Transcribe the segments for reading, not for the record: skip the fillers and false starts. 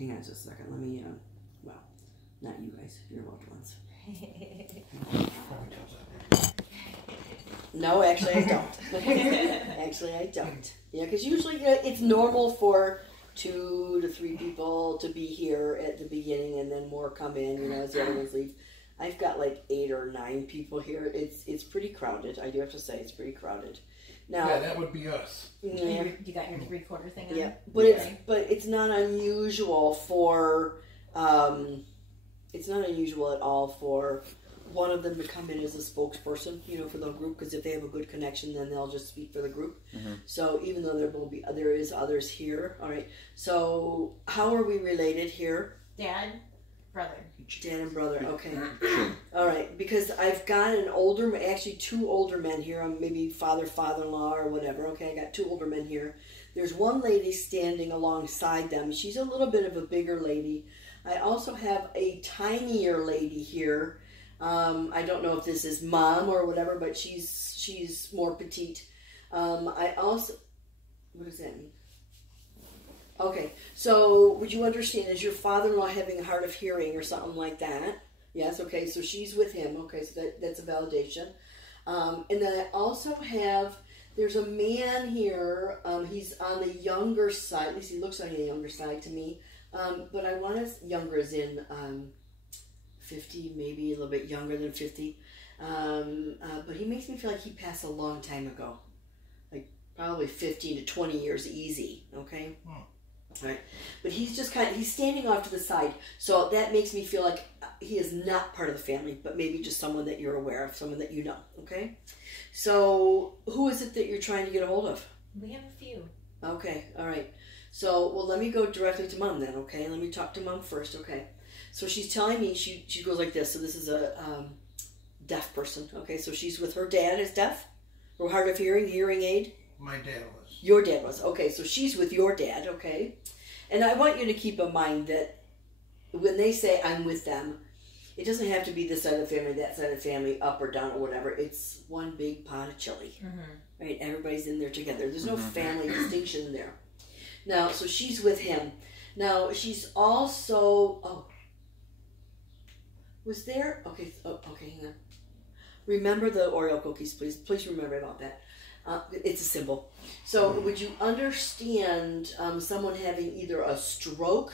hang on just a second. Let me, well, not you guys, your loved ones. No, actually I don't. Actually I don't. Yeah, because usually it's normal for 2 to 3 people to be here at the beginning and then more come in, you know, as the other ones leave. I've got like 8 or 9 people here. It's pretty crowded. I do have to say it's pretty crowded. Now, yeah, that would be us. Yeah. You got your recorder thing on? Yeah, but it's not unusual for it's not unusual at all for one of them to come in as a spokesperson, you know, for the group, because if they have a good connection, then they'll just speak for the group. Mm-hmm. So even though there is others here, all right. So how are we related here? Dad, brother. Dad and brother. Okay. All right, because I've got actually 2 older men here. Maybe father-in-law or whatever. Okay, I got 2 older men here. There's one lady standing alongside them. She's a little bit of a bigger lady. I also have a tinier lady here. I don't know if this is mom or whatever, but she's more petite. I also, what does that mean? Okay, so would you understand, is your father-in-law having a hard of hearing or something like that? Yes, okay, so she's with him. Okay, so that's a validation. And then I also have, there's a man here. He's on the younger side. At least he looks like a younger side to me. But I want to, younger as in 50, maybe a little bit younger than 50. But he makes me feel like he passed a long time ago. Like probably 15 to 20 years easy, okay? All right. But he's just he's standing off to the side. So that makes me feel like he is not part of the family, but maybe just someone that you're aware of, someone that you know, okay? So who is it that you're trying to get a hold of? We have a few. Okay, all right. So, well, let me go directly to Mom then, okay? Let me talk to Mom first, okay? So she's telling me, she goes like this. So this is a deaf person, okay? So she's with her dad is deaf? Or hard of hearing aid? My dad was. Your dad was. Okay, so she's with your dad, okay? And I want you to keep in mind that when they say I'm with them, it doesn't have to be this side of the family, that side of the family, up or down or whatever. It's one big pot of chili, right? Everybody's in there together. There's no family distinction in there. Now, so she's with him. Now, she's also, was there, okay, hang on. Remember the Oreo cookies, please. Please remember about that. It's a symbol. So would you understand someone having either a stroke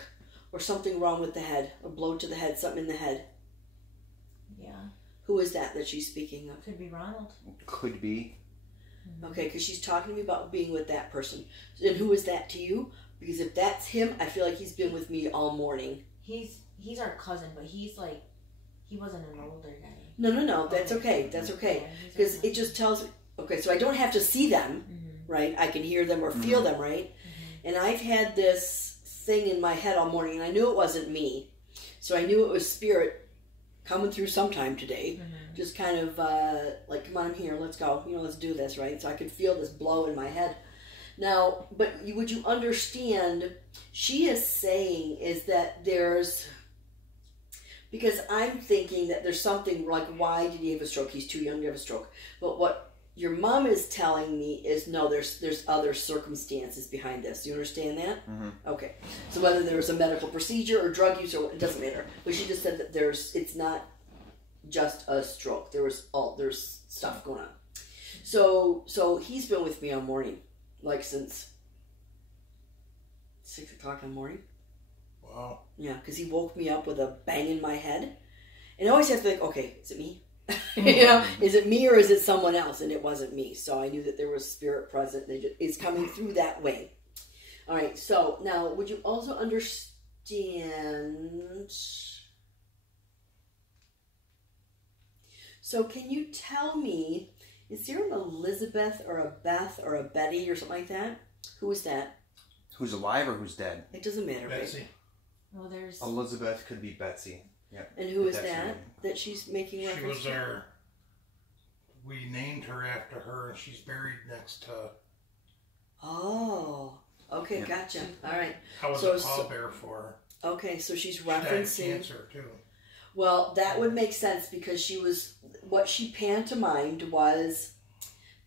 or something wrong with the head, a blow to the head, something in the head? Yeah. Who is that she's speaking of? Could be Ronald. Could be. Okay, because she's talking to me about being with that person. And who is that to you? Because if that's him, I feel like he's been with me all morning. He's our cousin, but he's like, he wasn't an older guy. No, that's okay. That's okay. Because it just tells me, okay, so I don't have to see them, right? I can hear them or feel them, right? And I've had this thing in my head all morning, and I knew it wasn't me. So I knew it was spirit coming through sometime today. Just kind of like, come on, I'm here, let's go. You know, let's do this, right? So I could feel this blow in my head. Now, but would you understand, she is saying is that there's, because I'm thinking that there's something like, why did he have a stroke? He's too young to have a stroke. But what your mom is telling me is, no, there's other circumstances behind this. You understand that? Okay. So whether there was a medical procedure or drug use, or it doesn't matter. But she just said that it's not just a stroke. There's stuff going on. So he's been with me all morning, like since 6 o'clock in the morning. Wow. Yeah, because he woke me up with a bang in my head. And I always have to think, okay, is it me? You know, is it me or is it someone else? And it wasn't me. So I knew that there was spirit present. It's coming through that way. All right, so now would you also understand? So can you tell me, is there an Elizabeth or a Beth or a Betty or something like that? Who is that? Who's alive or who's dead? It doesn't matter, Betsy. right? Well, there's Elizabeth could be Betsy. Yeah. And who is that she's making reference to? She was we named her after her, and she's buried next to... Oh, okay, gotcha. All right. I was a pallbearer for her. Okay, so she's She died of referencing... cancer, too. Well, that would make sense because what she pantomimed was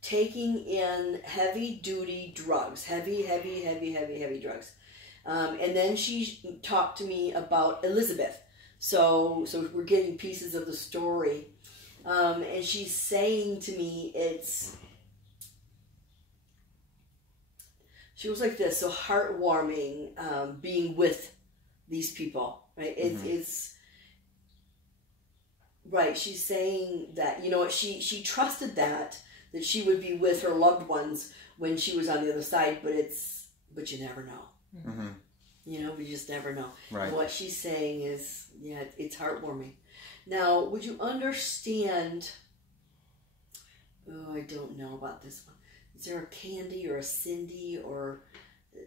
taking in heavy-duty drugs, heavy drugs. And then she talked to me about Elizabeth. So we're getting pieces of the story. And she's saying to me, she was like this, so heartwarming, being with these people, right? It's right. She's saying that, she trusted that she would be with her loved ones when she was on the other side, but you never know. Mm-hmm. We just never know. Right. And what she's saying is, it's heartwarming. Now, would you understand? Oh, I don't know about this one. Is there a Candy or a Cindy or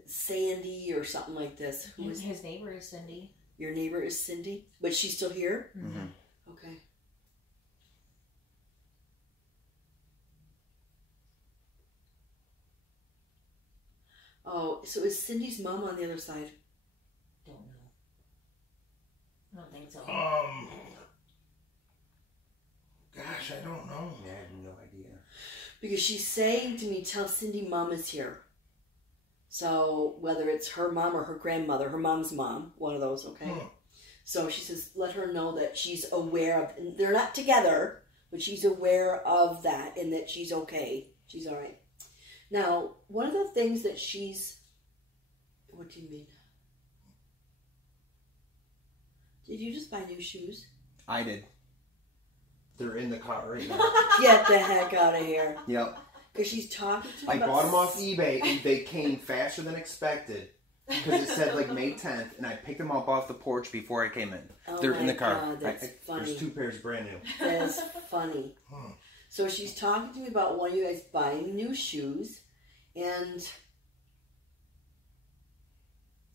Sandy or something like this? His neighbor is Cindy. Your neighbor is Cindy, but she's still here? Mm-hmm. Okay. Oh, so is Cindy's mom on the other side? Don't know. I don't think so. Gosh, I don't know. Yeah, I have no idea. Because she's saying to me, tell Cindy mom is here. So whether it's her mom or her grandmother, her mom's mom, one of those, okay? So she says, let her know that she's aware of, and they're not together, but she's aware of that and that she's okay. She's all right. Now, one of the things that what do you mean? Did you just buy new shoes? I did. They're in the car right now. Get the heck out of here. Yep. Because she's talking to me I about... bought them off eBay and they came faster than expected because it said like May 10th and I picked them up off the porch before I came in. Oh They're in the car. God, that's funny. There's 2 pairs brand new. That's funny. So she's talking to me about one of you guys buying new shoes, and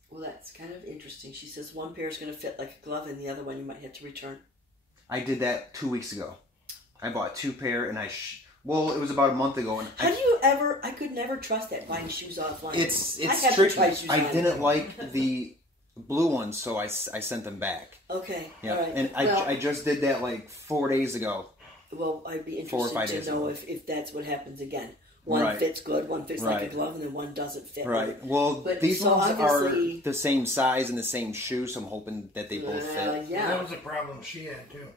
well, that's kind of interesting. She says one pair is going to fit like a glove, and the other one you might have to return. I did that 2 weeks ago. I bought 2 pair, and it was about a month ago. And How do you ever? I could never trust that buying shoes offline. It's I tricky. I didn't like the blue ones, so I sent them back. Okay. Yeah, all right. and I just did that like 4 days ago. Well, I'd be 4 or 5 interested days to know ago. if that's what happens again. One fits good, one fits like a glove, and then one doesn't fit. Right. Well, But these so ones obviously- are the same size and the same shoe, so I'm hoping that they both fit. Yeah. That was a problem she had too,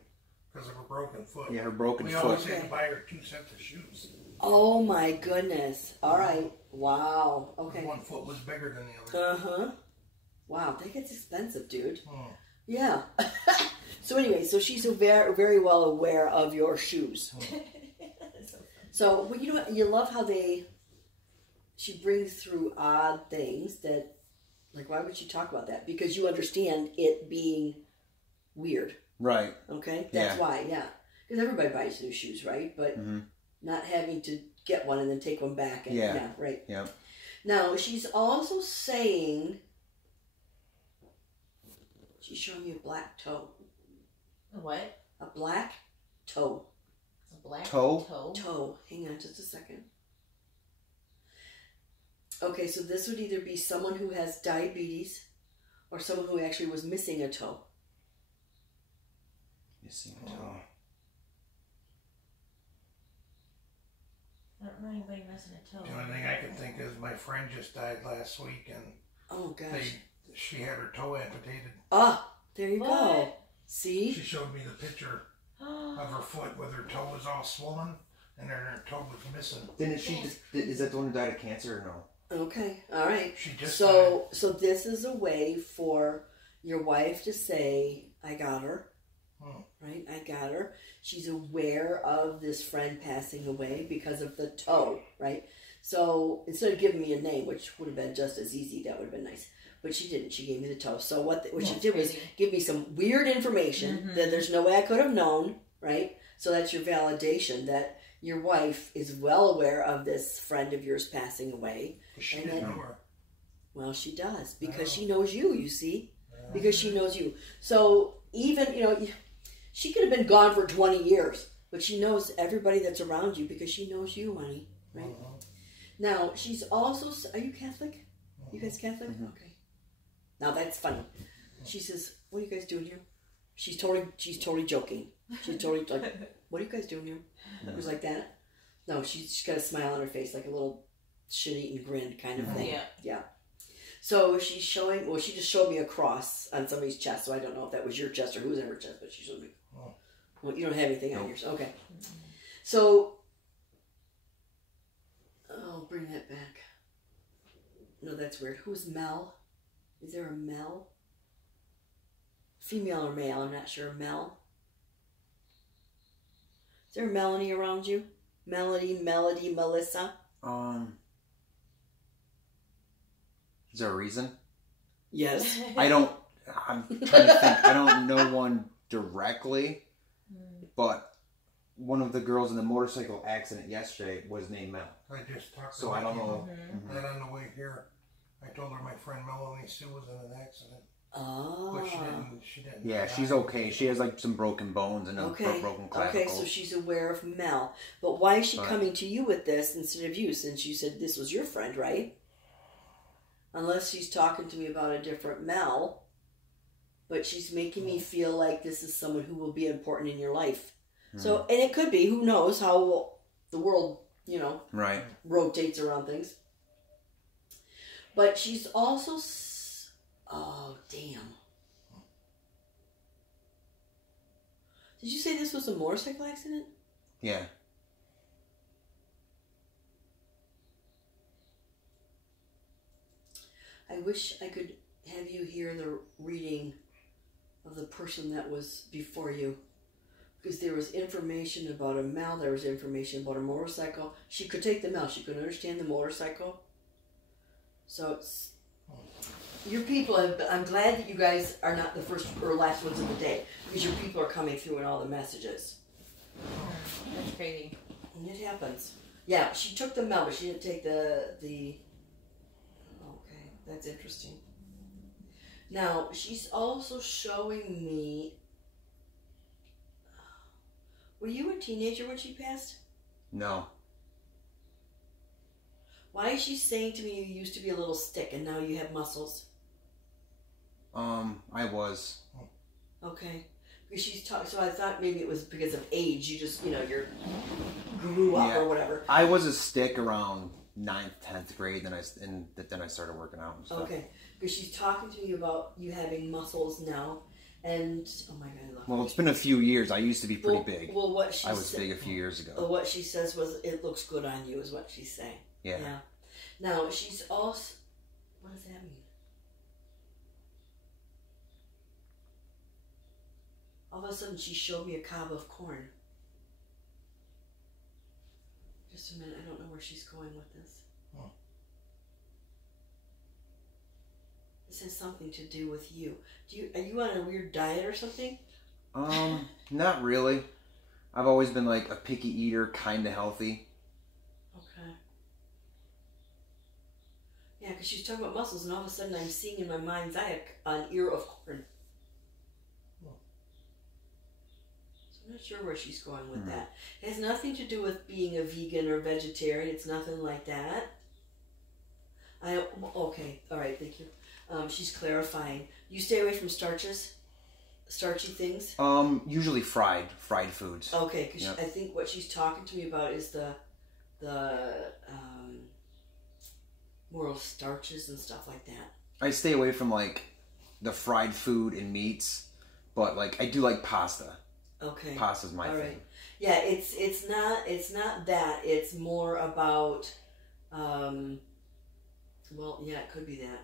because of her broken foot. Yeah, her broken we foot. always had to buy her 2 sets of shoes. Oh my goodness. All right. Wow. Okay. One foot was bigger than the other. Uh-huh. Wow, that gets expensive, dude. Oh. Yeah. So anyway, so she's very, very well aware of your shoes. So, well, you know what? You love how she brings through odd things that, like, why would she talk about that? Because you understand it being weird. Right. Okay? That's why, yeah. Because everybody buys new shoes, right? But not having to get one and then take one back. And, yeah, right. Yeah. Now, she's also saying, she's showing me a black toe. A what? A black toe. A black toe? Toe. Hang on just a second. Okay, so this would either be someone who has diabetes or someone who actually was missing a toe. Missing a toe. I don't know anybody missing a toe. The only thing I can think is my friend just died last week, and Oh, gosh. she had her toe amputated. Ah, there you go. What? See? She showed me the picture of her foot with her toe was all swollen, and then her toe was missing. Didn't she is that the one who died of cancer or no? Okay, all right. She just So this is a way for your wife to say, I got her. Right? I got her. She's aware of this friend passing away because of the toe, right? So instead of giving me a name, which would have been just as easy, that would have been nice. But she didn't. She gave me the toe. So what she did was give me some weird information that there's no way I could have known, right? So that's your validation that your wife is well aware of this friend of yours passing away. She didn't know her. Well, she does because she knows you see? Because she knows you. So even, she could have been gone for 20 years, but she knows everybody that's around you because she knows you, honey, right? Now, she's also, are you Catholic? You guys Catholic? Okay. Now that's funny. She says, "What are you guys doing here?" She's totally joking. She's totally like, "What are you guys doing here?" It was like that. No, she's got a smile on her face, like a little shit-eating grin kind of thing. Yeah. Yeah. So she's showing. Well, she just showed me a cross on somebody's chest. So I don't know if that was your chest or who's in her chest, but she showed me. Oh. Well, you don't have anything on yours. Okay. So. Oh, bring that back. No, that's weird. Who's Mel? Is there a Mel? Female or male? I'm not sure. Mel. Is there a Melanie around you? Melody, Melissa? Is there a reason? Yes. I'm trying to think. I don't know one directly, but one of the girls in the motorcycle accident yesterday was named Mel. I just talked to So I don't know. And on the way here, I told her my friend Melanie Sue was in an accident. Oh. But she didn't. Yeah, she's okay. She has like some broken bones and a broken clavicle. Okay, so she's aware of Mel. But why is she coming to you with this instead of you, since you said this was your friend, right? Unless she's talking to me about a different Mel. But she's making me feel like this is someone who will be important in your life. So, and it could be, who knows how the world, right, rotates around things. But she's also... Oh, damn. Did you say this was a motorcycle accident? Yeah. I wish I could have you hear the reading of the person that was before you. Because there was information about a Mel, there was information about a motorcycle. She could take the Mel, she could understand the motorcycle. So it's... Your people, I'm glad that you guys are not the first or last ones of the day. Because your people are coming through in all the messages. That's crazy. And it happens. Yeah, she took the Mel, but she didn't take the... Okay, that's interesting. Now, she's also showing me... Were you a teenager when she passed? No. Why is she saying to me you used to be a little stick and now you have muscles? I was. Okay. Because she's talking, so I thought maybe it was because of age. You just, you grew up or whatever. I was a stick around 9th, 10th grade, then I started working out and stuff. Okay. Because she's talking to me about you having muscles now. And, oh my God, I love Well, it's been a few years. I used to be pretty big. Well, what she I was big a few years ago. What she says was, it looks good on you, is what she's saying. Yeah. Now, she's also, what does that mean? All of a sudden, she showed me a cob of corn. Just a minute, I don't know where she's going with this. This has something to do with you. Are you on a weird diet or something? Not really. I've always been like a picky eater, kind of healthy. Okay. Yeah, because she's talking about muscles, and all of a sudden I'm seeing in my mind's eye an ear of corn. So I'm not sure where she's going with that. It has nothing to do with being a vegan or vegetarian. It's nothing like that. Okay, all right, thank you. She's clarifying. You stay away from starches? Starchy things? Usually fried foods. Okay, because I think what she's talking to me about is the more of starches and stuff like that. I stay away from like the fried food and meats, but like I do like pasta. Okay. Pasta's my thing. Right. Yeah, it's not that. It's more about well, yeah, it could be that.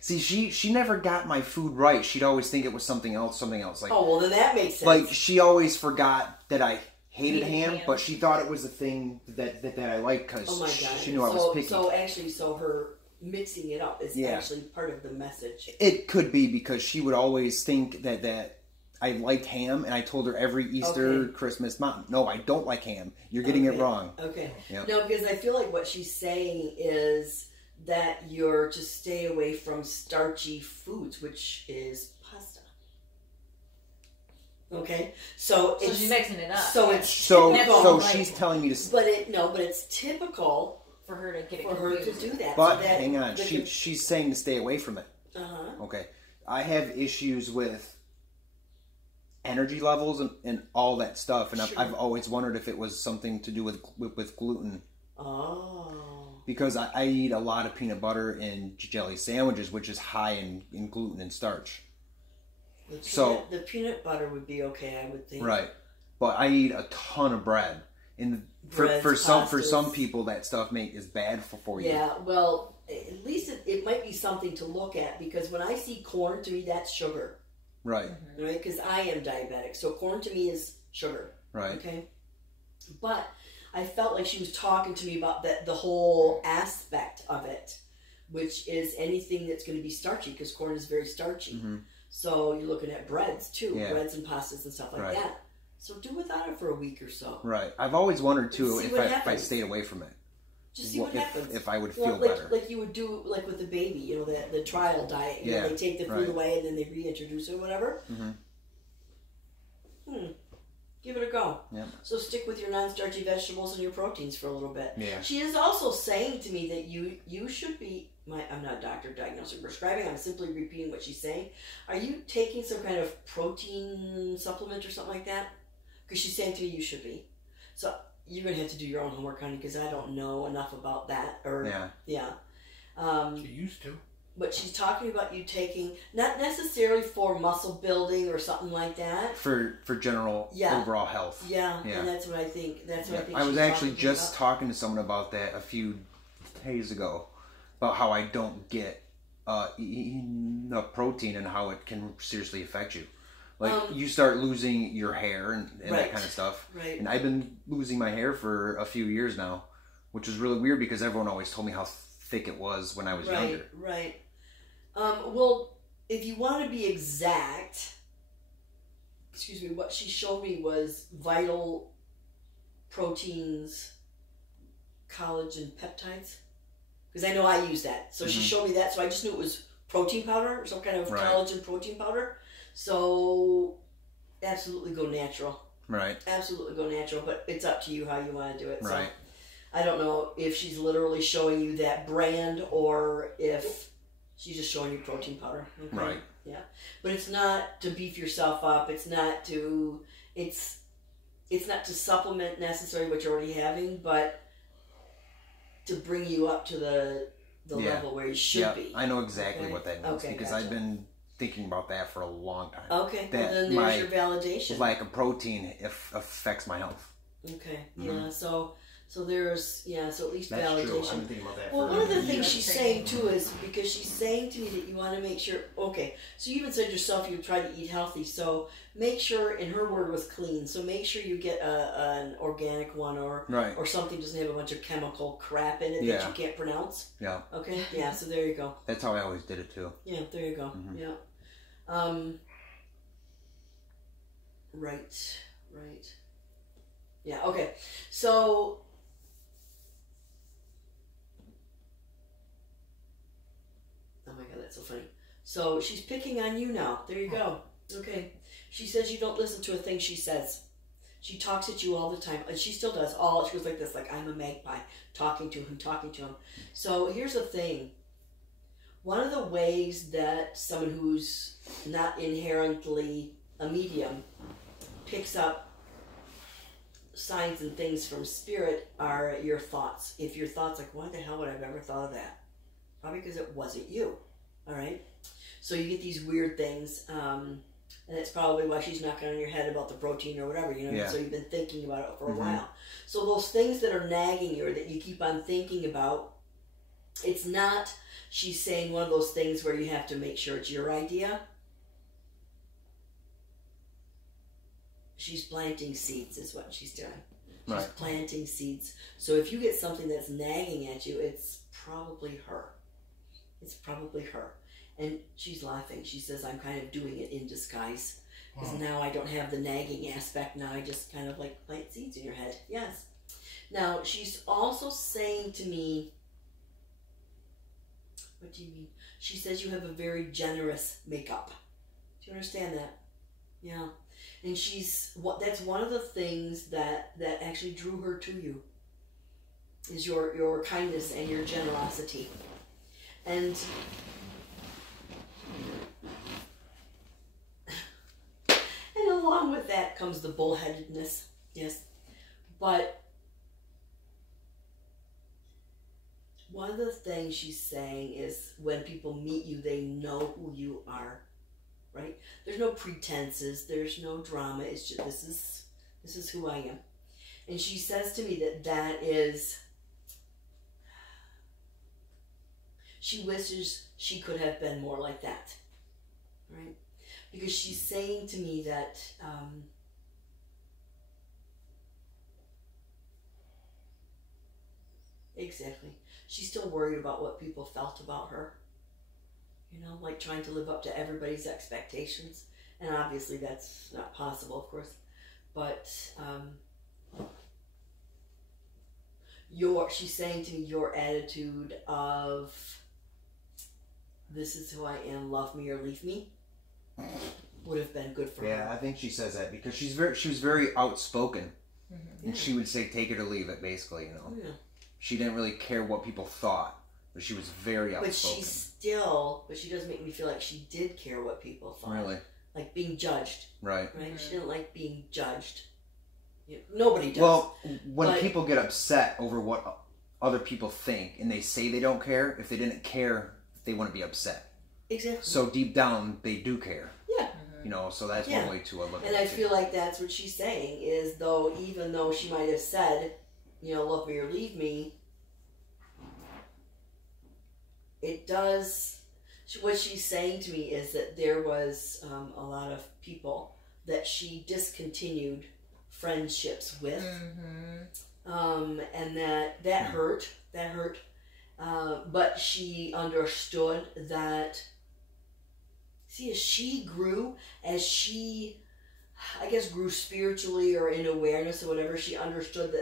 See, she never got my food right. She'd always think it was something else. Like, oh, well, then that makes sense. Like, she always forgot that I hated ham, but she thought it was the thing that I liked because she knew I was picky. So actually, her mixing it up is actually part of the message. It could be because she would always think that I liked ham, and I told her every Easter, Christmas, Mom, no, I don't like ham. You're getting it wrong. Okay. Yep. No, because I feel like what she's saying is that you're to stay away from starchy foods, which is pasta. Okay, so she's mixing it up. So it's so she's telling me to. But it's typical for her to get it for her to do that. But so that hang on, she's saying to stay away from it. Okay, I have issues with energy levels and all that stuff, and I've always wondered if it was something to do with gluten. Oh. because I eat a lot of peanut butter and jelly sandwiches, which is high in gluten and starch. The peanut butter would be okay, I would think. Right, but I eat a ton of bread, and for some people that stuff is bad for you. Yeah, well, at least it might be something to look at, because when I see corn, to me that's sugar. Right. Right, because I am diabetic, so corn to me is sugar. Right. Okay, but I felt like she was talking to me about the whole aspect of it, which is anything that's going to be starchy, because corn is very starchy. Mm-hmm. So you're looking at breads too, Yeah. breads and pastas and stuff like Right. that. So do without it for a week or so. Right. I've always wondered too See if what I happens. stayed away from it. Just see what happens. If I would Well, feel like, better. like you would do like with the baby, you know, the trial diet. You know, Yeah, they take the food right. away and then they reintroduce it or whatever. Mm-hmm. Give it a go. Yeah. So stick with your non-starchy vegetables and your proteins for a little bit. Yeah. She is also saying to me that you should be. I'm not a doctor diagnosing, prescribing. I'm simply repeating what she's saying. Are you taking some kind of protein supplement or something like that? Because she's saying to me you should be. So you're gonna have to do your own homework, honey, because I don't know enough about that. Or Yeah. She used to. But she's talking about you taking, not necessarily for muscle building or something like that. For general overall health. Yeah, Yeah. and that's what I think. That's what I think. I was she's actually talking just about. talking to someone about that a few days ago, about how I don't get enough protein and how it can seriously affect you. Like you start losing your hair and Right. that kind of stuff. Right. And I've been losing my hair for a few years now, which is really weird because everyone always told me how thick it was when I was younger. Right. Well, if you want to be exact, what she showed me was vital proteins, collagen peptides. Because I know I use that. So she showed me that, so I just knew it was protein powder, or some kind of collagen protein powder. So absolutely go natural. Right. Absolutely go natural, but it's up to you how you want to do it. Right. So I don't know if she's literally showing you that brand or if she's just showing you protein powder. Okay? Right. Yeah. But it's not to beef yourself up. It's not to supplement necessarily what you're already having, but to bring you up to the level where you should be. I know exactly what that means because gotcha. I've been thinking about that for a long time. Okay, That well then there's your validation. Lack of protein affects my health. Okay, yeah, so there's, so at least That's validation. true. I've been thinking about that Well, for one of the years. things she's saying too is because she's saying to me that you want to make sure, okay, so you even said yourself you try to eat healthy, so make sure, and her word was clean, so make sure you get an organic one or something that doesn't have a bunch of chemical crap in it that you can't pronounce. Yeah. Okay, yeah, so there you go. That's how I always did it too. Yeah, there you go. Mm-hmm. Yeah. Right. Yeah, okay. So oh my god, that's so funny. So she's picking on you now. There you go. Okay. She says you don't listen to a thing she says. She talks at you all the time, and she still does. She goes like this, like I'm a magpie, talking to him. So here's the thing. One of the ways that someone who's not inherently a medium picks up signs and things from spirit are your thoughts. If your thoughts like, why the hell would I have ever thought of that? Probably because it wasn't you. All right? So you get these weird things, and that's probably why she's knocking on your head about the protein or whatever, you know? Yeah. So you've been thinking about it for a while. So those things that are nagging you or that you keep on thinking about, it's not, she's saying one of those things where you have to make sure it's your idea. She's planting seeds is what she's doing. She's planting seeds. So if you get something that's nagging at you, it's probably her. It's probably her. And she's laughing. She says, I'm kind of doing it in disguise. Because now I don't have the nagging aspect. Now I just kind of like plant seeds in your head. Yes. Now, she's also saying to me, what do you mean? She says you have a very generous makeup. Do you understand that? Yeah. And that's one of the things that actually drew her to you, is your kindness and your generosity. And along with that comes the bullheadedness. Yes. But one of the things she's saying is when people meet you, they know who you are, right? There's no pretenses, there's no drama. It's just this is who I am. And she says to me that is, she wishes she could have been more like that, right? Because she's saying to me that exactly, she's still worried about what people felt about her, you know, like trying to live up to everybody's expectations. And obviously that's not possible, of course, but she's saying to me, your attitude of this is who I am, love me or leave me, would have been good for her. Yeah, I think she says that because she was very outspoken, and she would say take it or leave it, basically, you know. Yeah. She didn't really care what people thought, but she was very outspoken. But she does make me feel like she did care what people thought. Really? Like being judged. Right. Right? She didn't like being judged. Nobody does. Well, when people get upset over what other people think, and they say they don't care, if they didn't care, they wouldn't be upset. Exactly. So deep down, they do care. Yeah. You know, so that's one way to look at it. And I feel like that's what she's saying, is even though she might have said, you know, love me or leave me, it does, what she's saying to me is that there was a lot of people that she discontinued friendships with, and that hurt, but she understood that, see, as she I guess grew spiritually or in awareness or whatever, she understood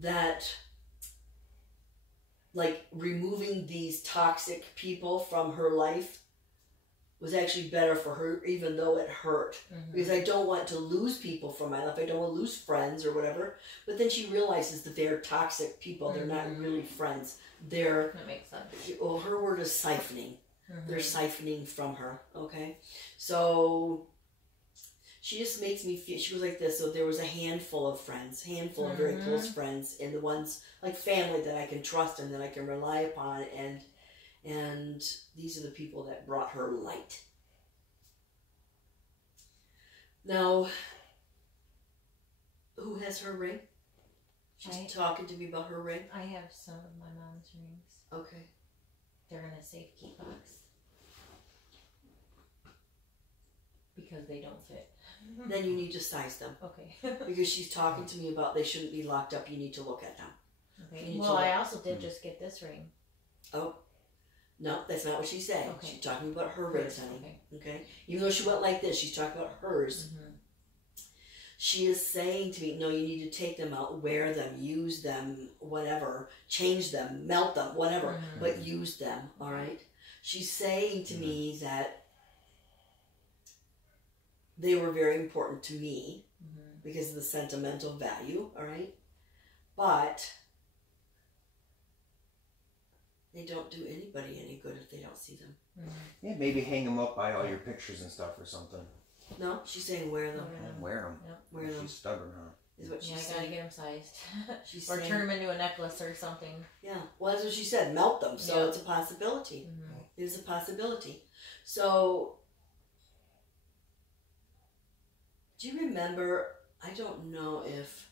that like removing these toxic people from her life was actually better for her, even though it hurt. Because I don't want to lose people from my life. I don't want to lose friends or whatever. But then she realizes that they're toxic people. They're not really friends. That makes sense. Well, her word is siphoning. They're siphoning from her, okay? So she just makes me feel, she was like this, so there was a handful of very close friends, and the ones, like family that I can trust and that I can rely upon, and these are the people that brought her light. Now, who has her ring? She's talking to me about her ring. I have some of my mom's rings. Okay. They're in a safe keep box. Because they don't fit. Then you need to size them. Okay. Because she's talking to me about they shouldn't be locked up. You need to look at them. Okay. Well, I also did just get this ring. Oh. No, that's not what she said. Okay. She's talking about her rings, honey. Okay. Even though she went like this, she's talking about hers. She is saying to me, no, you need to take them out, wear them, use them, whatever, change them, melt them, whatever, but use them, all right? She's saying to me that they were very important to me because of the sentimental value, all right? But they don't do anybody any good if they don't see them. Yeah, maybe hang them up by all your pictures and stuff or something. No, she's saying wear them. Wear them. Yep. Wear them. She's stubborn, huh? Is what she's I saying. gotta get them sized. She's or saying, turn them into a necklace or something. Yeah, well, that's what she said. Melt them. So it's a possibility. It is a possibility. So, do you remember? I don't know if.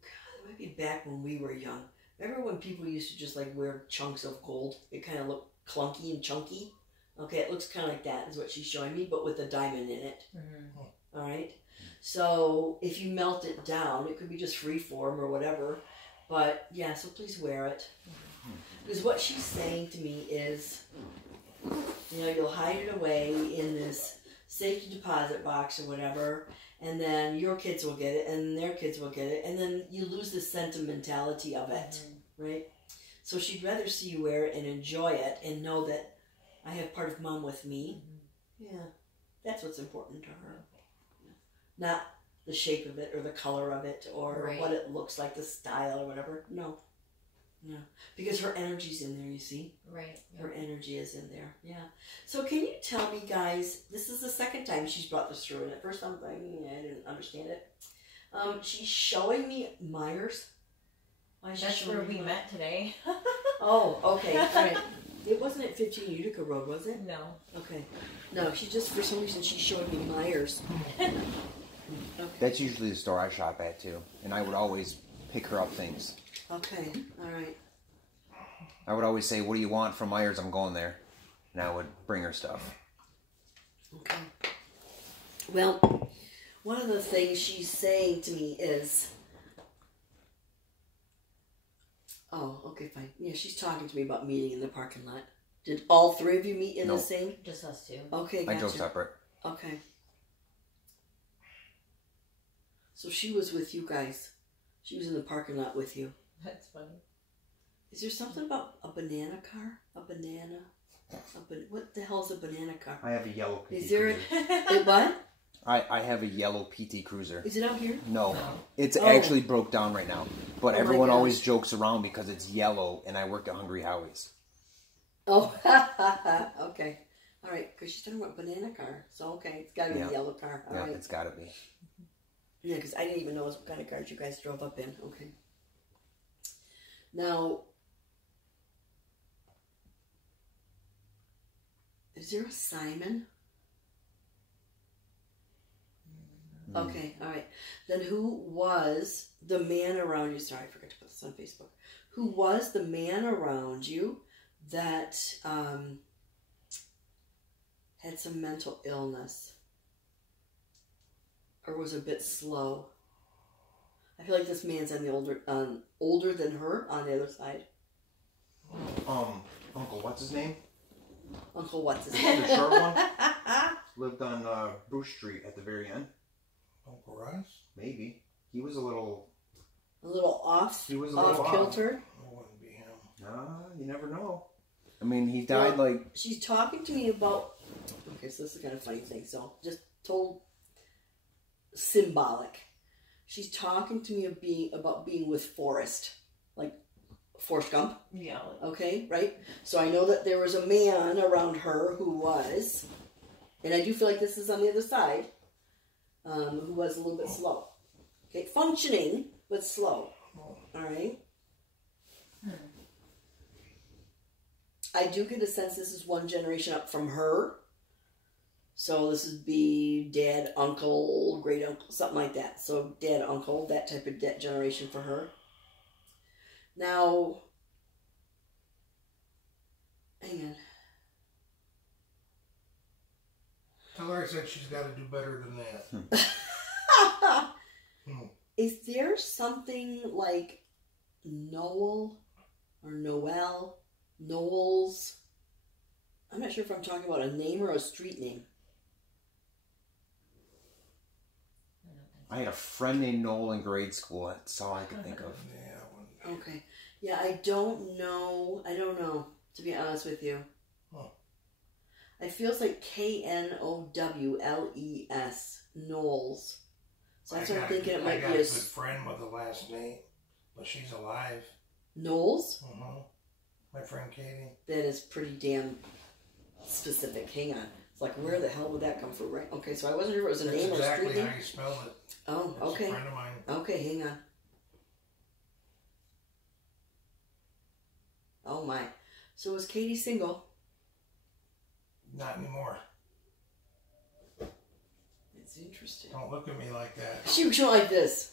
God, it might be back when we were young. Remember when people used to just like wear chunks of gold? It kind of looked clunky and chunky. Okay, it looks kind of like that is what she's showing me, but with a diamond in it. All right. So if you melt it down, it could be just free form or whatever. But yeah, so please wear it. Because what she's saying to me is, you know, you'll hide it away in this safety deposit box or whatever, and then your kids will get it, and their kids will get it, and then you lose the sentimentality of it, right? So she'd rather see you wear it and enjoy it and know that I have part of Mom with me. Yeah, that's what's important to her. Not the shape of it or the color of it or what it looks like, the style or whatever. No. Because her energy's in there, you see? Right. Her energy is in there, yeah. So can you tell me, guys, this is the second time she's brought this through, and at first I'm like, I didn't understand it. She's showing me Myers. Why is she That's showing where me we Myers? met today. Oh, okay, all right. It wasn't at 15 Utica Road, was it? No. Okay. No, she just, for some reason, she's showing me Myers. Okay. That's usually the store I shop at too, and I would always pick her up things. Okay, all right. I would always say, "What do you want from Myers? I'm going there," and I would bring her stuff. Okay. Well, one of the things she's saying to me is, oh, okay, fine. Yeah, she's talking to me about meeting in the parking lot. Did all three of you meet in the Nope. same? Just us two. Okay, I gotcha. drove separate. Okay. So she was with you guys. She was in the parking lot with you. That's funny. Is there something about a banana car? A banana? What the hell is a banana car? I have a yellow PT Is there Cruiser. a what? I have a yellow PT Cruiser. Is it out here? No, it's Oh. actually broke down right now. But Oh my everyone gosh. always jokes around because it's yellow, and I work at Hungry Howie's. Oh, okay. All right, because she's talking about banana car. So, okay, it's got to be Yeah. a yellow car. All Yeah, right. it's got to be. Yeah, because I didn't even know what kind of cars you guys drove up in. Okay. Now, is there a Simon? Okay, all right. Then who was the man around you? Sorry, I forgot to put this on Facebook. Who was the man around you that had some mental illness or was a bit slow? I feel like this man's on the older than her on the other side. Uncle, what's his name? Uncle, what's his The name? short one? Lived on Bruce Street at the very end. Uncle Russ? Maybe. He was a little... A little off, He was a off little kilter. It wouldn't be him. You never know. I mean, he died Well, she's talking to me about. Okay, so this is kind of funny thing. So just told symbolic. She's talking to me about being with Forrest, like Forrest Gump. Yeah. Okay, right? So I know that there was a man around her who was, and I do feel like this is on the other side, who was a little bit slow. Okay, functioning, but slow. All right? I do get a sense this is one generation up from her. So this would be dad, uncle, great uncle, something like that. So dad, uncle, that type of generation for her. Now, hang on. Tell her I said she's got to do better than that. Is there something like Noel or Noel, Knowles? I'm not sure if I'm talking about a name or a street name. I had a friend named Noel in grade school. That's all I could think of. Yeah, Okay. Yeah, I don't know, to be honest with you. Huh. It feels like Knowles, Knowles. So that's what I'm thinking it might I got be a a good friend with the last name, but she's alive. Knowles? My friend Katie. That is pretty damn specific. Hang on. It's like, where the hell would that come from, right? Okay, so I wasn't sure if it was a That's name or a exactly street name. how you spell it. Oh, It's okay. a friend of mine. Okay, hang on. Oh my. So was Katie single? Not anymore. It's interesting. Don't look at me like that. She went like this.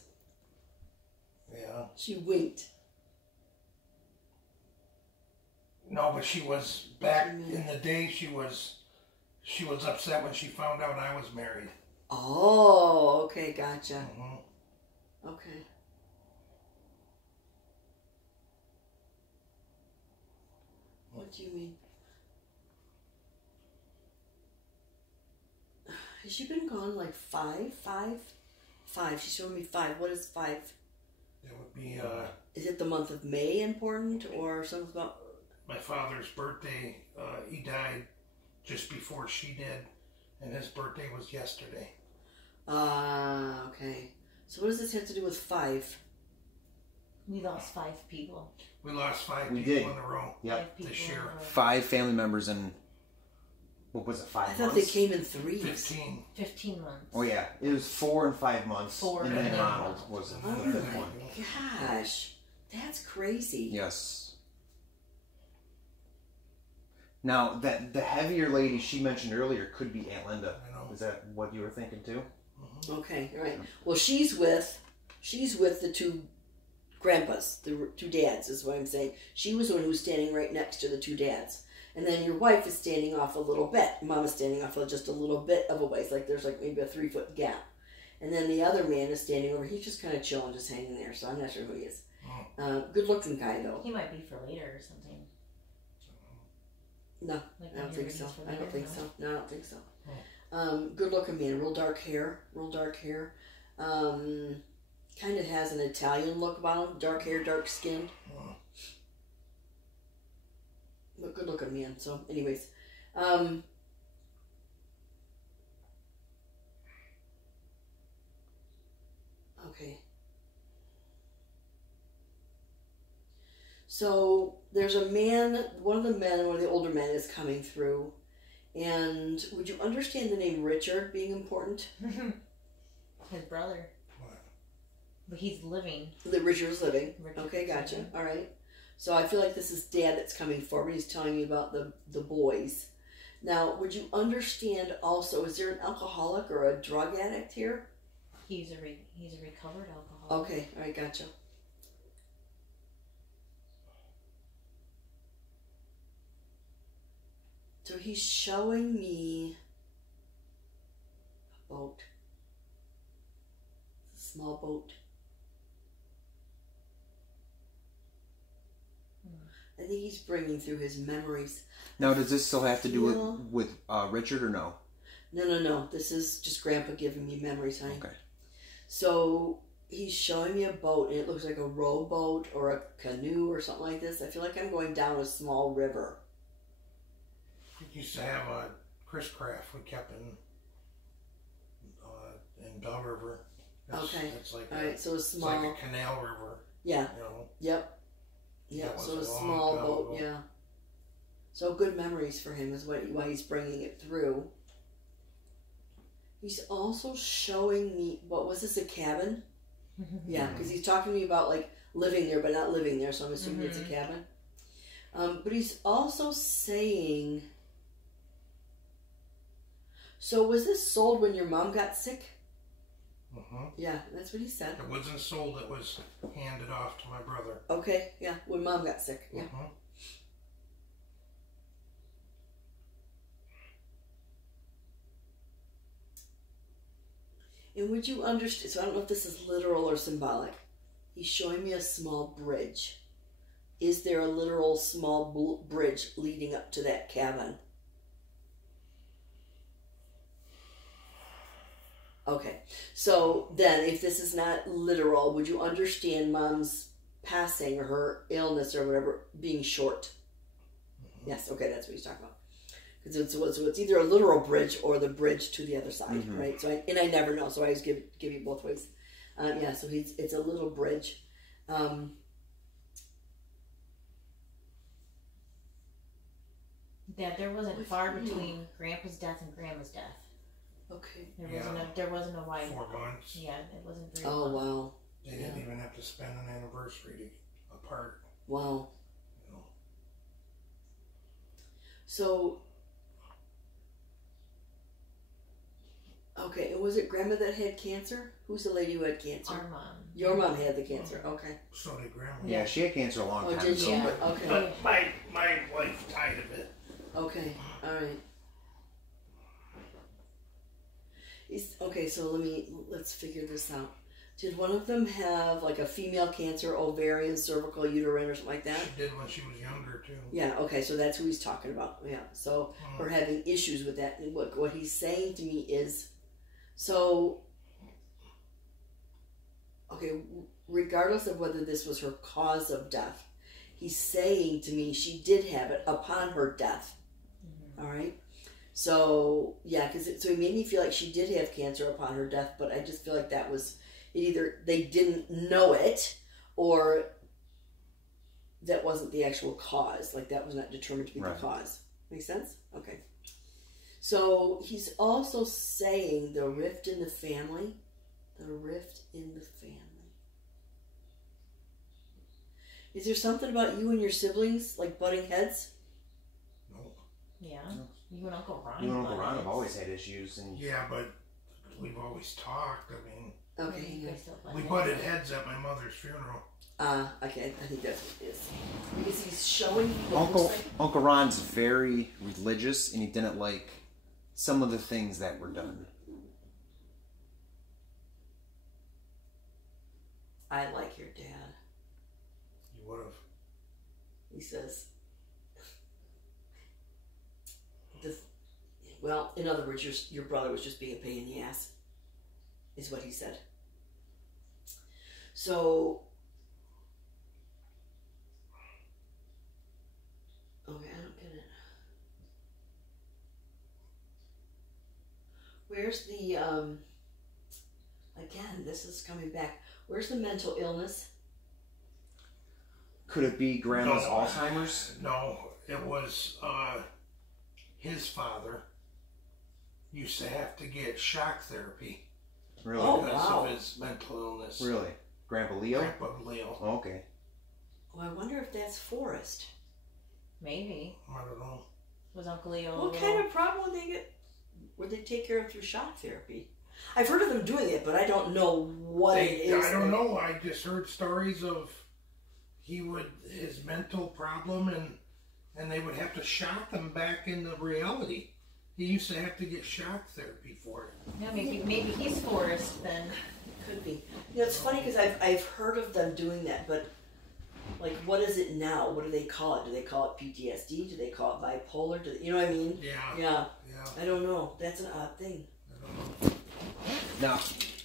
Yeah. She winked. No, but she was back in the day. She was upset when she found out I was married. Oh, okay, gotcha. Okay. What do you mean? Has she been gone like 5? 5. She showed me 5. What is 5? It would be Is it the month of May important or something about? my father's birthday. He died just before she did, and his birthday was yesterday. Okay. So what does this have to do with 5? We lost 5 people. We lost 5 We people did. in a row. Yep. 5 people This year. 5 family members in what was it, 5 I months? thought they came in threes. 15 months. Oh yeah, it was 4 and 5 months. 4 and then and Ronald was the Oh third my one. gosh, that's crazy. Yes. Now that the heavier lady she mentioned earlier could be Aunt Linda. I know. Is that what you were thinking too? Okay, all right. Well, she's with the two grandpas, the two dads, is what I'm saying. She was the one who was standing right next to the two dads. And then your wife is standing off a little bit. Mama's standing off just a little bit of a ways. Like there's like maybe a 3-foot gap. And then the other man is standing over. He's just kind of chilling, just hanging there. So I'm not sure who he is. Good looking guy, though. He might be for later or something. No, Like I don't think so. for I don't later, think no? so. No, I don't think so. Good looking man. Real dark hair. Kind of has an Italian look about him. Dark hair, dark skin. But good looking man. So, anyways. Okay. So, there's a man, one of the older men is coming through. And would you understand the name Richard being important? His brother. What? But he's living. That Richard's living. Richard's Okay, gotcha. living. All right. So I feel like this is Dad that's coming forward. He's telling me about the boys. Now, would you understand also, is there an alcoholic or a drug addict here? He's a recovered alcoholic. Okay, all right, gotcha. So he's showing me a boat. It's a small boat. I think he's bringing through his memories. Now, does this still have to do with Richard or no? No. This is just Grandpa giving me memories, honey. Okay. So he's showing me a boat, and it looks like a rowboat or a canoe or something like this. I feel like I'm going down a small river. We used to have a Chris Craft we kept in Bell River. Okay. It's like All right, so a it's small. like a canal river. Yeah. You know. Yep. Yeah. That was So a a long small time boat. ago. Yeah. So good memories for him is why he's bringing it through. He's also showing me, what was this, a cabin? Yeah, because he's talking to me about like living there but not living there, so I'm assuming it's a cabin. But he's also saying, so was this sold when your mom got sick? Yeah, that's what he said. It wasn't sold, it was handed off to my brother. Okay, yeah, when mom got sick. Yeah. And would you understand, so I don't know if this is literal or symbolic. He's showing me a small bridge. Is there a literal small bridge leading up to that cabin? Okay, so then if this is not literal, would you understand mom's passing or her illness or whatever being short? Yes, okay, that's what he's talking about. So it's either a literal bridge or the bridge to the other side, right? So I never know, so I always give you both ways. Yeah, so it's a little bridge. Dad, there wasn't far between Grandpa's death and Grandma's death. Okay. There wasn't a wide. 4 months. Yeah, it wasn't very. Oh, long. wow. They didn't even have to spend an anniversary apart. Wow. You know. So, okay, and was it Grandma that had cancer? Who's the lady who had cancer? Our mom. Your mom had the cancer. Okay. So did Grandma. Yeah, she had cancer a long Oh, time did ago. she? Yeah. Okay. But my wife died of it. Okay. All right. Okay, so let's figure this out. Did one of them have like a female cancer, ovarian, cervical, uterine, or something like that? She did when she was younger too. Yeah, okay, so that's who he's talking about. Yeah, so her having issues with that. And what he's saying to me is, so, okay, regardless of whether this was her cause of death, he's saying to me she did have it upon her death. All right? So, yeah, so he made me feel like she did have cancer upon her death, but I just feel like that was, either they didn't know it, or that wasn't the actual cause. Like, that was not determined to be the cause. Make sense? Okay. So he's also saying the rift in the family. The rift in the family. Is there something about you and your siblings, like butting heads? No. Yeah. You and Uncle Ron. You and Uncle Ron have always had issues, and Yeah, but we've always talked. I mean, Okay, You hang on. guys don't we like butted heads at my mother's funeral. Okay, I think that's what it is. Because he's showing you what Uncle looks like. Uncle Ron's very religious, and he didn't like some of the things that were done. I like your dad. You would have. He says. Well, in other words, your brother was just being a pain in the ass, is what he said. So, okay, I don't get it. Where's the, again, this is coming back. Where's the mental illness? Could it be Grandma's No. Alzheimer's? No, it was his father used to have to get shock therapy Really? Oh, because wow. of his mental illness. Really? Grandpa Leo? Grandpa Leo. Oh, okay. Well, I wonder if that's Forrest. Maybe. I don't know. Was Uncle Leo. What kind of problem would they take care of through shock therapy? I've heard of them doing it, but I don't know what it is. I don't know. I just heard stories of his mental problem and they would have to shock him back into reality. He used to have to get shock therapy for it. Yeah, maybe he's Forrest then. Could be. You know, it's funny because I've heard of them doing that, but like, what is it now? What do they call it? Do they call it PTSD? Do they call it bipolar? You know what I mean? Yeah. Yeah. Yeah. I don't know. That's an odd thing. I don't know. Now,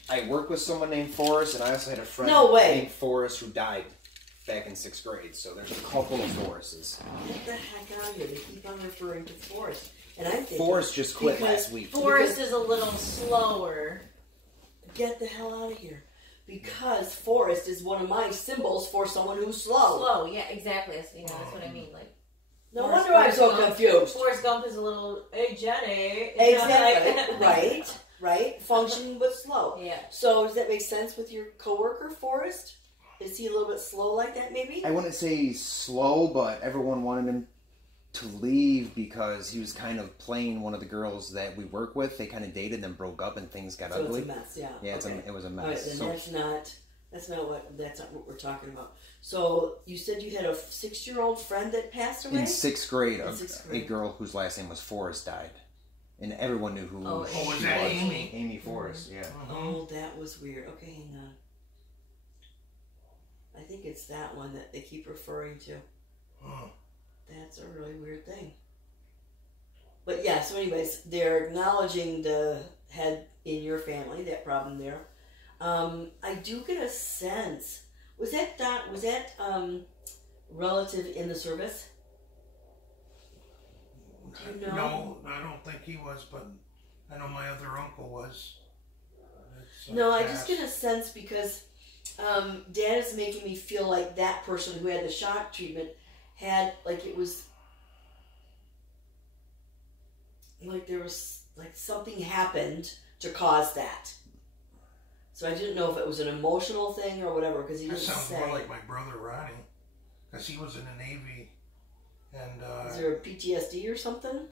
I work with someone named Forrest, and I also had a friend No way. named Forrest who died back in 6th grade. So there's a couple of Forrests. Get the heck out of here. They keep on referring to Forrest. And I'm thinking... Forrest just quit because last week. Forrest is a little slower. Get the hell out of here. Because Forrest is one of my symbols for someone who's slow. Slow, yeah, exactly. That's what I mean. Like, No Forrest wonder I'm so Gump. confused. Forrest Gump is a little, hey Jenny. Exactly. Right. Functioning but slow. Yeah. So does that make sense with your coworker, Forrest? Is he a little bit slow like that, maybe? I wouldn't say he's slow, but everyone wanted him to leave because he was kind of playing one of the girls that we work with. They kind of dated and then broke up, and things got So ugly. it's a mess, yeah. Yeah, Okay. it was a All right, mess. then So that's not what we're talking about. So you said you had a 6-year-old friend that passed away? in 6th grade, In a 6th grade. girl whose last name was Forrest died, and everyone knew who Oh, she was was. that Amy? Amy Forrest, yeah. Oh, that was weird. Okay, hang on. I think it's that one that they keep referring to. That's a really weird thing. But yeah, so anyways, they're acknowledging the head in your family, that problem there. I do get a sense. Was that relative in the service? Do you know? No, I don't think he was, but I know my other uncle was. No, I just get a sense because Dad is making me feel like that person who had the shock treatment had, like, it was like there was like something happened to cause that. So I didn't know if it was an emotional thing or whatever, because he That didn't sounds say. more like my brother Ronnie, because he was in the Navy, and Is there a PTSD or something?